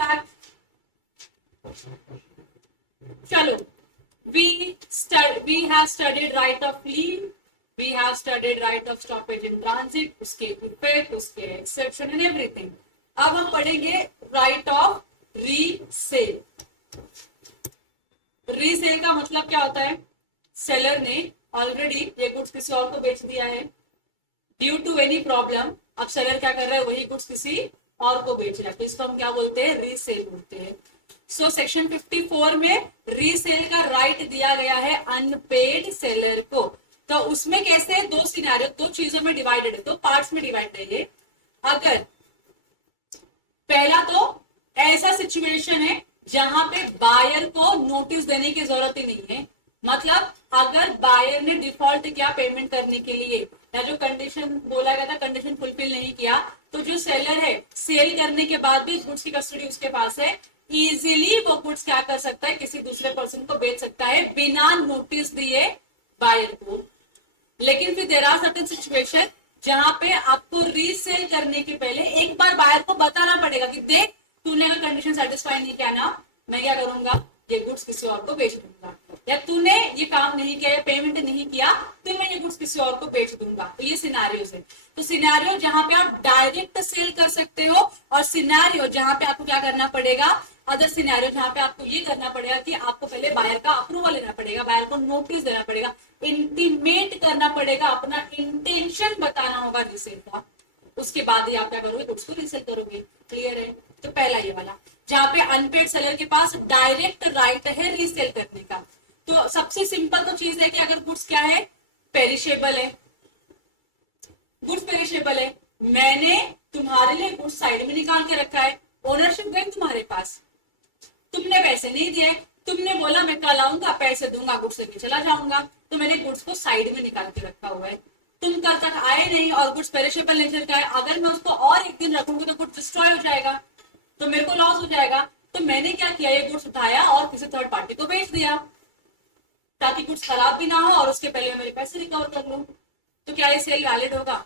Back. चलो, we have studied right of leave, we have studied right of stoppage in transit, उसके effect, उसके exception and everything. अब हम पढ़ेंगे right of resale. Resale का मतलब क्या होता है? सेलर ने ऑलरेडी ये गुड्स किसी और को बेच दिया है, ड्यू टू एनी प्रॉब्लम अब सेलर क्या कर रहा है, वही गुड्स किसी और को बेच रहा है, तो इसको हम क्या बोलते हैं? रीसेल बोलते हैं। सो सेक्शन 54 में रीसेल का राइट दिया गया है अनपेड सेलर को। तो उसमें कैसे? दो सिनेरियो, दो चीजों में डिवाइडेड है, दो पार्ट्स में डिवाइड है ये। अगर पहला तो ऐसा सिचुएशन है जहां पे बायर को नोटिस देने की जरूरत ही नहीं है, मतलब अगर बायर ने डिफॉल्ट किया पेमेंट करने के लिए, या जो कंडीशन बोला गया था कंडीशन फुलफिल नहीं किया, तो जो सेलर है सेल करने के बाद भी गुड्स की कस्टडी उसके पास है, इजीली वो गुड्स क्या कर सकता है? किसी दूसरे पर्सन को बेच सकता है बिना नोटिस दिए बायर को। लेकिन फिर देयर आर सर्टेन सिचुएशन जहां पे आपको रीसेल करने के पहले एक बार बायर को बताना पड़ेगा कि देख तूने अगर कंडीशन सेटिस्फाई नहीं किया ना, मैं क्या करूंगा? ये गुड्स किसी और को बेच दूंगा, या तूने ये काम नहीं किया या पेमेंट नहीं किया तो मैं ये गुड्स किसी और को बेच दूंगा। तो ये सिनेरियोज है। तो सिनेरियो जहां पे आप डायरेक्ट सेल कर सकते हो, और सिनेरियो जहां पे आपको क्या करना पड़ेगा? अदर सिनेरियो जहां पे आपको ये करना पड़ेगा कि आपको पहले बायर का अप्रूवल लेना पड़ेगा, बायर को नोटिस देना पड़ेगा, इंटीमेट करना पड़ेगा, अपना इंटेंशन बताना होगा रीसेल का, उसके बाद ही आप क्या करोगे? गुड्स को रीसेल करोगे। क्लियर है? तो पहला ये वाला जहां पे अनपेड सेलर के पास डायरेक्ट राइट है रीसेल करने का। तो सबसे सिंपल तो चीज है कि अगर गुड्स क्या है? पेरिशेबल है, गुड्स पेरिशेबल है, मैंने तुम्हारे लिए गुड्स साइड में निकाल के रखा है, ओनरशिप गई तुम्हारे पास, तुमने पैसे नहीं दिए, तुमने बोला मैं कल आऊंगा पैसे दूंगा गुड्स लेके चला जाऊंगा, तो मैंने गुड्स को साइड में निकाल के रखा हुआ है, तुम कल तक आए नहीं और गुड्स पेरिशेबल नेचर का है, अगर मैं उसको और एक दिन रखूंगी तो गुड्स डिस्ट्रॉय हो जाएगा, तो मेरे को लॉस हो जाएगा। तो मैंने क्या किया? ये गुड्स उठाया और किसी थर्ड पार्टी को बेच दिया, ताकि गुड्स खराब भी ना हो और उसके पहले मेरे पैसे रिकवर कर लूं। तो क्या ये सेल वैलिड होगा?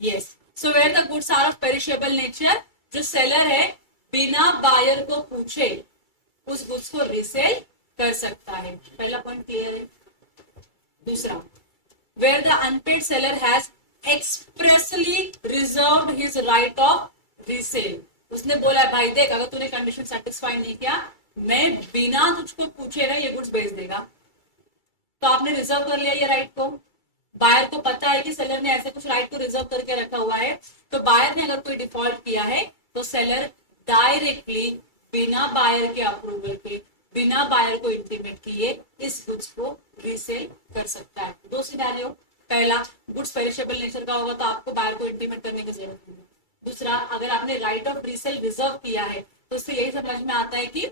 Yes. So where the goods are of perishable nature, जो सेलर है बिना बायर को पूछे उस गुड्स को रीसेल कर सकता है। पहला पॉइंट क्लियर है। दूसरा, where the unpaid seller has expressly reserved his right of resale, उसने बोला भाई देख अगर तूने कंडीशन सेटिस्फाई नहीं किया मैं बिना तुझको पूछे ना ये गुड्स बेच देगा, तो आपने रिजर्व कर लिया ये राइट को। बायर को पता है कि सेलर ने ऐसे कुछ राइट को रिजर्व करके रखा हुआ है, तो बायर ने अगर कोई डिफॉल्ट किया है तो सेलर डायरेक्टली बिना बायर के अप्रूवल के, बिना बायर को इंटीमेट किए इस गुड्स को रीसेल कर सकता है। दो सिनेरियो, पहला गुड्स पेरिशेबल नेचर का होगा तो आपको बायर को इंटीमेट करने की जरूरत नहीं। दूसरा, अगर आपने राइट ऑफ रीसेल रिजर्व किया है तो उससे यही समझ में आता है कि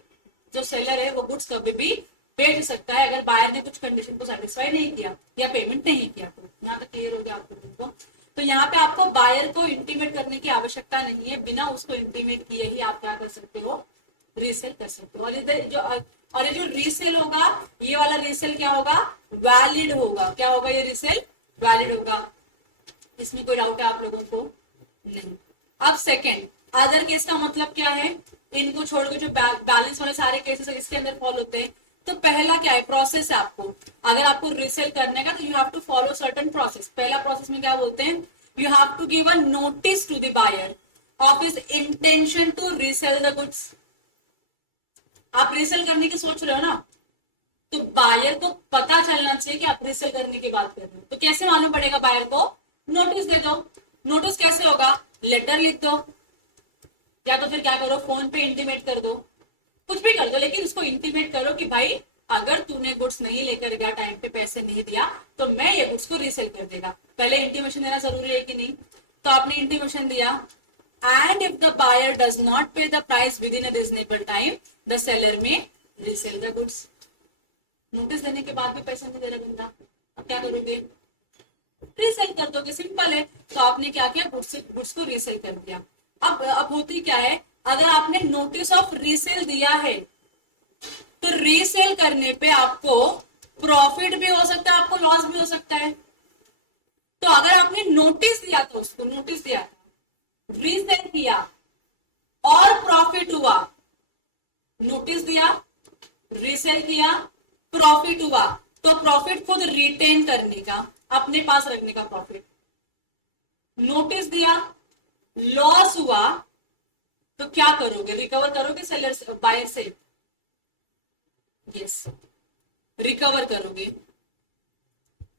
जो सेलर है वो गुड्स कभी भी बेच सकता है अगर बायर ने कुछ कंडीशन को सेटिस्फाई नहीं किया या पेमेंट नहीं किया। तो यहाँ तक क्लियर हो गया आप लोगों को। तो यहाँ पे आपको बायर को इंटीमेट करने की आवश्यकता नहीं है, बिना उसको इंटीमेट किए ही आप क्या कर सकते हो? रीसेल कर सकते हो। और ये जो रीसेल होगा, ये वाला रीसेल क्या होगा? वैलिड होगा। क्या होगा? ये रीसेल वैलिड होगा, इसमें कोई डाउट है आप लोगों को? नहीं। अब सेकेंड, अदर केस का मतलब क्या है? इनको छोड़ के जो बैलेंस वाले सारे केसेस इसके अंदर फॉलो होते हैं। तो पहला क्या है? प्रोसेस है आपको, अगर आपको रीसेल करने का तो you have to follow certain process. पहला प्रोसेस में क्या बोलते हैं? You have to give a notice to the buyer of his intention to resale the goods. आप रीसेल करने की सोच रहे हो ना, तो बायर को पता चलना चाहिए कि आप रीसेल करने की बात कर रहे हो। तो कैसे मालूम पड़ेगा बायर को? नोटिस दे दो। नोटिस कैसे होगा? लेटर लिख दो, या तो फिर क्या करो फोन पे इंटीमेट कर दो, कुछ भी कर दो, लेकिन उसको इंटीमेट करो कि भाई अगर तूने गुड्स नहीं लेकर गया, टाइम पे पैसे नहीं दिया, तो मैं ये गुड्स को रीसेल कर देगा। पहले इंटीमेशन देना जरूरी है कि नहीं? तो आपने इंटीमेशन दिया, and if the buyer does not pay the price within a reasonable time the seller may resell the goods. Notice देने के बाद भी पैसा नहीं दे रहा बंदा, अब क्या करोगे? रीसेल कर दोगे, सिंपल है। तो आपने क्या किया? गुड्स को रीसेल कर दिया। अब होती क्या है? अगर आपने नोटिस ऑफ रीसेल दिया है तो रीसेल करने पे आपको प्रॉफिट भी हो सकता है, आपको लॉस भी हो सकता है। तो अगर आपने नोटिस दिया, तो उसको नोटिस दिया, रीसेल किया और प्रॉफिट हुआ, नोटिस दिया, रीसेल किया, प्रॉफिट हुआ, तो प्रॉफिट खुद रिटेन करने का, अपने पास रखने का प्रॉफिट। नोटिस दिया, लॉस हुआ, तो क्या करोगे, रिकवर करोगे सेलर से, बायर से? यस, रिकवर करोगे।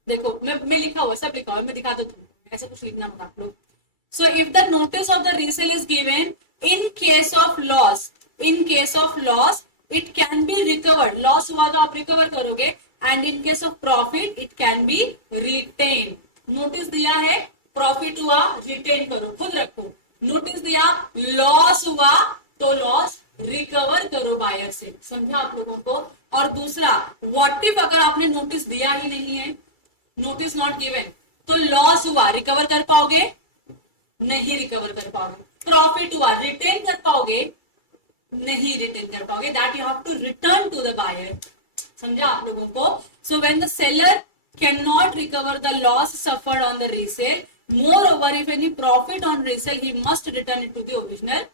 देखो मैं लिखा हुआ, सब लिखा हुआ, मैं दिखा दूँ, ऐसा कुछ लिखना मत आप लोग। So if the notice of the resale is given in case of loss, it can be recovered. Loss हुआ तो आप recover करोगे, and in case of profit it can be retained. Notice दिया है, profit हुआ, retain करो, खुद रखो। Notice दिया, loss हुआ तो loss recover करो बायर से। समझा आप लोगों को? और दूसरा, what if अगर आपने नोटिस दिया ही नहीं है, नोटिस नॉट गिवन, तो लॉस हुआ, रिकवर कर पाओगे? नहीं रिकवर कर पाओगे। प्रॉफिट हुआ, रिटेन कर पाओगे? नहीं रिटेन कर पाओगे। That you have to return to the buyer. समझा आप लोगों को? So when the seller can not recover the loss suffered on the resale, moreover if any profit on resale, he must return it to the original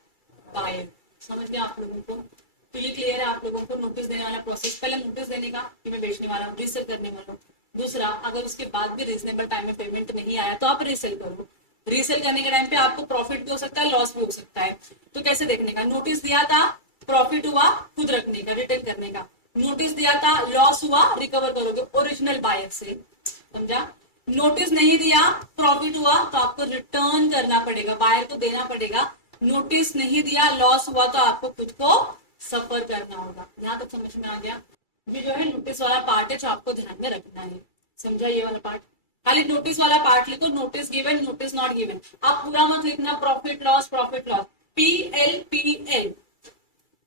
buyer. समझ गया आप लोगों को? तो ये क्लियर है आप लोगों को नोटिस देने वाला प्रोसेस? पहले नोटिस देने का कि मैं बेचने वाला हूँ, रीसेल करने वाला हूँ। दूसरा, अगर उसके बाद भी रीजनेबल टाइम में पेमेंट नहीं आया तो आप रीसेल करो। रीसेल करने के टाइम पे आपको प्रॉफिट भी हो सकता है, लॉस भी हो सकता है। तो कैसे देखने का? नोटिस दिया था, प्रॉफिट हुआ, खुद रखने का, रिटर्न करने का। नोटिस दिया था, लॉस हुआ, रिकवर करोगे ओरिजिनल बायर से। समझा? नोटिस नहीं दिया, प्रॉफिट हुआ तो आपको रिटर्न करना पड़ेगा, बायर को देना पड़ेगा। नोटिस नहीं दिया, लॉस हुआ तो आपको खुद को सफर करना होगा। यहाँ तक समझ में आ गया? ये जो है नोटिस वाला पार्ट है जो आपको ध्यान में रखना है। समझा ये वाला पार्ट? खाली नोटिस वाला पार्ट लिखो, notice given, notice not given. आप पूरा मत लिखना प्रॉफिट लॉस, PL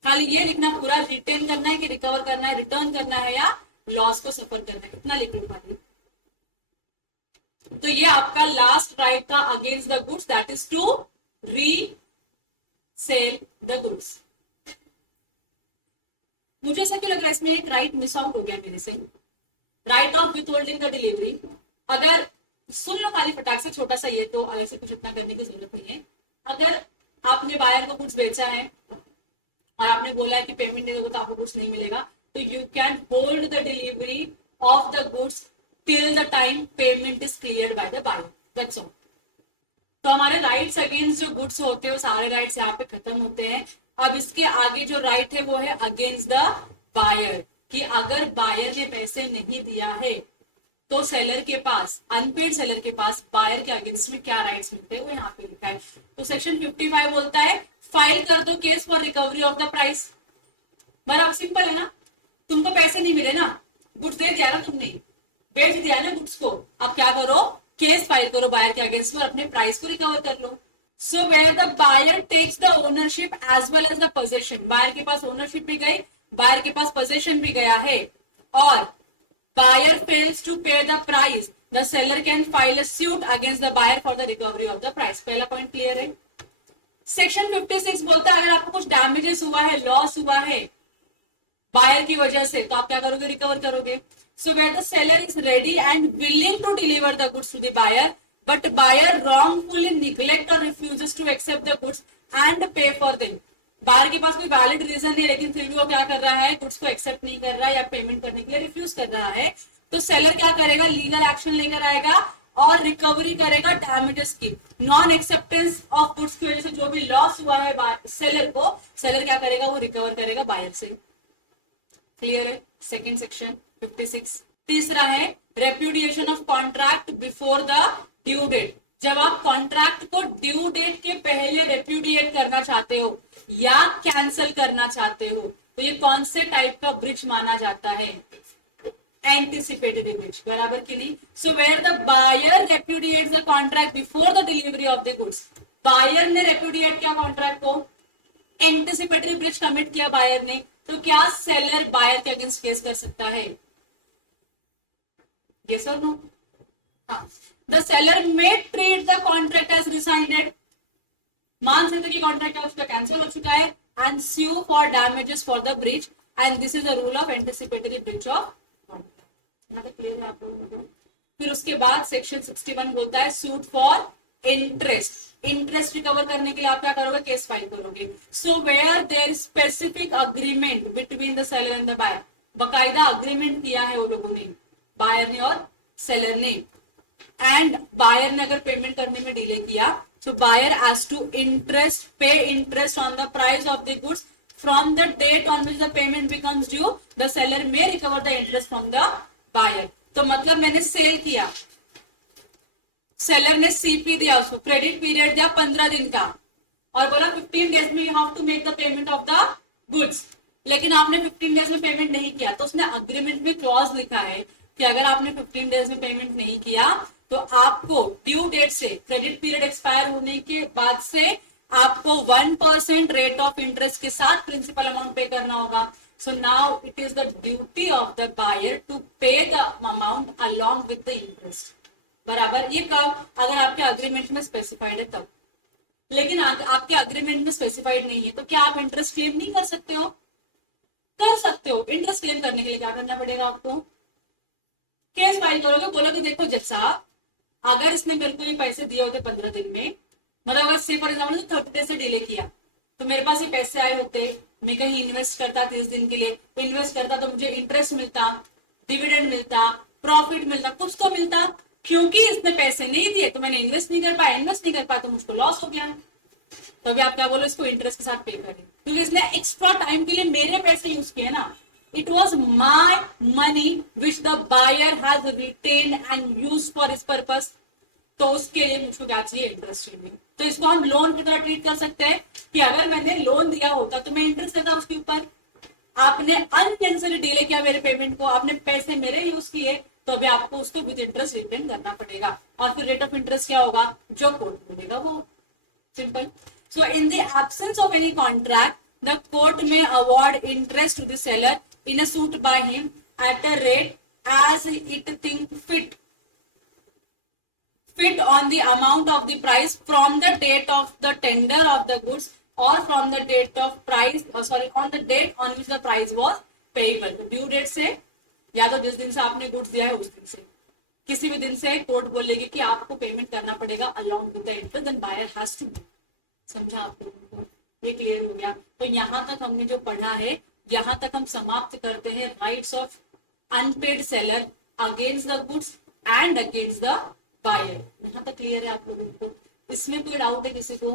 खाली ये लिखना पूरा, रिटेन करना है कि रिकवर करना है, रिटर्न करना है या लॉस को सफर करना है, इतना लिख लो खाली। तो ये आपका लास्ट राइट था against the goods, that is to resale the goods. मुझे ऐसा क्यों लग रहा है इसमें एक राइट मिस आउट हो गया मेरे से, राइट ऑफ विथहोल्डिंग द डिलीवरी। अगर सुन लो खाली फटाक से, छोटा सा ये, तो अलग से कुछ इतना करने की जरूरत नहीं है। अगर आपने बायर को कुछ बेचा है और आपने बोला है कि पेमेंट नहीं दोगे तो आपको कुछ नहीं मिलेगा, तो you can hold the delivery of the goods till the time payment is clear by the buyer. That's all. तो हमारे राइट्स अगेंस्ट जो गुड्स होते हैं वो सारे राइट्स यहाँ पे खत्म होते हैं। अब इसके आगे जो राइट है वो है अगेंस्ट द बायर, कि अगर बायर ने पैसे नहीं दिया है तो सेलर के पास, अनपेड सेलर के पास बायर के अगेंस्ट में क्या राइट्स मिलते हैं वो यहाँ पे लिखा है। तो सेक्शन 55 बोलता है फाइल कर दो case for recovery of the price. बराबर, सिंपल है ना? तुमको पैसे नहीं मिले ना, गुड्स दे दिया ना तुमने, बेच दिया ना गुड्स को, अब क्या करो, केस फाइल करो बायर के अगेंस्ट में और अपने प्राइस को रिकवर कर लो। So where the buyer takes the ownership as well as the possession, buyer के पास ओनरशिप भी गई, बायर के पास पोजेशन भी गया है, और buyer fails to pay the price, the seller can file a suit against the buyer for the recovery of the price। पहला पॉइंट क्लियर है? सेक्शन 56 बोलता है अगर आपको कुछ डैमेजेस हुआ है, लॉस हुआ है बायर की वजह से, तो आप क्या करोगे, रिकवर करोगे। So where the seller is ready and willing to deliver the goods to the buyer, but buyer wrongfully neglect or refuses to accept the goods and pay for them। Buyer के पास कोई valid reason नहीं, लेकिन फिर भी वो क्या कर रहा है, गुड्स को एक्सेप्ट नहीं कर रहा है या पेमेंट करने के लिए रिफ्यूज कर रहा है, तो सेलर क्या करेगा, लीगल एक्शन लेकर आएगा और रिकवरी करेगा डैमेजेस की। नॉन एक्सेप्टेंस ऑफ गुड्स की वजह से जो भी लॉस हुआ है सेलर को, सेलर क्या करेगा, वो रिकवर करेगा बायर से। क्लियर है? Second section 56। तीसरा है repudiation of contract before the due date. जब आप कॉन्ट्रैक्ट को ड्यू डेट के पहले रेप्यूडिएट करना चाहते हो या कैंसिल करना चाहते हो, तो ये कौन से टाइप का ब्रिज माना जाता है, एंटिसिपेटरी ब्रिज। बराबर कि नहीं? So where the buyer repudiates the contract before the delivery of the goods, buyer ने रेप्यूडिएट किया कॉन्ट्रैक्ट को, एंटिसिपेटरी ब्रिज कमिट किया बायर ने, तो क्या सेलर बायर के अगेंस्ट केस कर सकता है? यस और नो? हाँ। The seller may treat the contract as rescinded, मान सकते कि कॉन्ट्रैक्ट उसका कैंसिल हो चुका है, and sue for damages for the breach, and this is a rule of anticipatory breach of contract। यहाँ तक क्लियर है आप लोगों को? फिर उसके बाद सेक्शन 61 बोलता है सूट फॉर इंटरेस्ट रिकवर करने के लिए आप क्या करोगे, केस फाइल करोगे. So where there specific agreement between the seller and the buyer, बकायदा अग्रीमेंट किया है वो लोगों ने, बायर ने और सेलर ने, एंड बायर ने अगर पेमेंट करने में डिले किया, so buyer has to pay interest on the price of the goods from the date on which the payment becomes due. The seller may recover the interest from the buyer. तो मतलब मैंने cell किया, seller ने CP दिया, उसको credit period दिया 15 दिन का और बोला 15 डेज में you have to make the payment of the goods, लेकिन आपने 15 डेज में पेमेंट नहीं किया. तो उसने अग्रीमेंट में क्लॉज लिखा है कि अगर आपने 15 डेज में पेमेंट नहीं किया तो आपको ड्यू डेट से, क्रेडिट पीरियड एक्सपायर होने के बाद से आपको 1% रेट ऑफ इंटरेस्ट के साथ प्रिंसिपल अमाउंट पे करना होगा. So now it is the duty of the buyer to pay the amount along with the interest. बराबर. ये कब, अगर आपके अग्रीमेंट में स्पेसिफाइड है तब. लेकिन आपके अग्रीमेंट में स्पेसिफाइड नहीं है तो क्या आप इंटरेस्ट क्लेम नहीं कर सकते हो? कर सकते हो. इंटरेस्ट क्लेम करने के लिए क्या करना पड़ेगा आपको, केस फाइल करोगे, बोलोगे देखो जज साहब अगर इसने मेरे को ये पैसे दिए होते 15 दिन में, मतलब अगर से फॉर एग्जाम्पल 30 डेज से डिले किया तो मेरे पास ये पैसे आए होते, मैं कहीं इन्वेस्ट करता 30 दिन के लिए, इन्वेस्ट करता तो मुझे इंटरेस्ट मिलता, डिविडेंड मिलता, प्रॉफिट मिलता, कुछ तो मिलता. क्योंकि इसने पैसे नहीं दिए तो मैंने इन्वेस्ट नहीं कर पाया, तो मुझको लॉस हो गया. तो अभी आप क्या बोलो, इसको इंटरेस्ट के साथ पे करें क्योंकि इसने एक्स्ट्रा टाइम के लिए मेरे पैसे यूज किए ना. It was my money which the buyer has retained and used for his purpose. तो उसके लिए मुझको क्या चाहिए, इंटरेस्ट चाहिए. तो इसको हम लोन की तरह ट्रीट कर सकते हैं कि अगर मैंने लोन दिया होता तो मैं इंटरेस्ट देता उसके ऊपर. आपने अननेसेसरी डिले किया मेरे पेमेंट को, आपने पैसे मेरे यूज किए, तो अभी आपको उसको विद इंटरेस्ट रिटर्न करना पड़ेगा. और फिर रेट ऑफ इंटरेस्ट क्या होगा, जो कोर्ट बोलेगा वो. Simple. So in the absence of any contract the court may award interest to the seller in a suit by him at a rate as it think fit on the amount of the price from the date of the tender of the goods or from the date of price on the date on which the price was payable. Due date से या तो जिस दिन से आपने goods दिया है उस दिन से, किसी भी दिन से कोर्ट बोलेगी कि आपको पेमेंट करना पड़ेगा along with the interest, then buyer has to. समझा आप लोगों को? ये क्लियर हो गया. तो यहाँ तक हमने जो पढ़ा है, यहाँ तक हम समाप्त करते हैं rights of unpaid seller against the goods and against the buyer. यहाँ तक क्लियर है आप लोगों को? इसमें कोई डाउट है किसी को?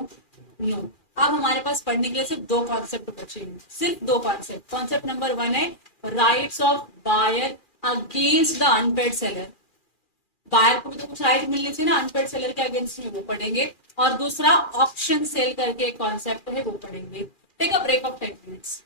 नो. अब हमारे पास पढ़ने के लिए सिर्फ 2 कॉन्सेप्ट बचे हैं, सिर्फ 2 कॉन्सेप्ट. कॉन्सेप्ट नंबर 1 है rights of buyer against the unpaid seller. Buyer को भी तो कुछ राइट मिलनी चाहिए ना अनपेड सेलर के अगेंस्ट में, वो पढ़ेंगे. और दूसरा ऑप्शन सेल करके एक कॉन्सेप्ट है वो पढ़ेंगे. Take a break of 10 minutes.